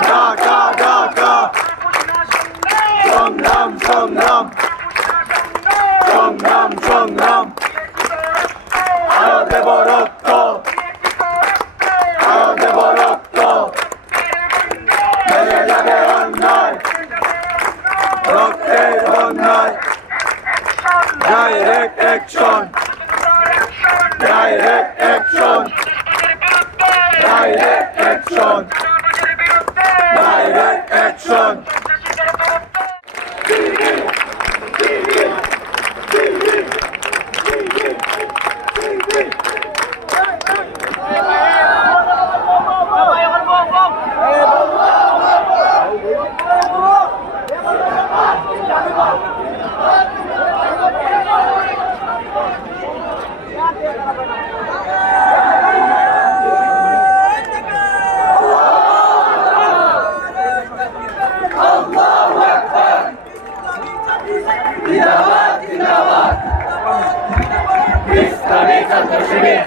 ঢাকা ঢাকা সংগ্রাম সংগ্রাম সংগ্রাম সংগ্রাম আরো দেব রক্ত আরো দেব রক্ত মেরে যাবে অন্যায় রক্তের বন্যায় direct action direct action direct action direct action জিন্দাবাদ জিন্দাবাদ ইসলামী ছাত্র শিবির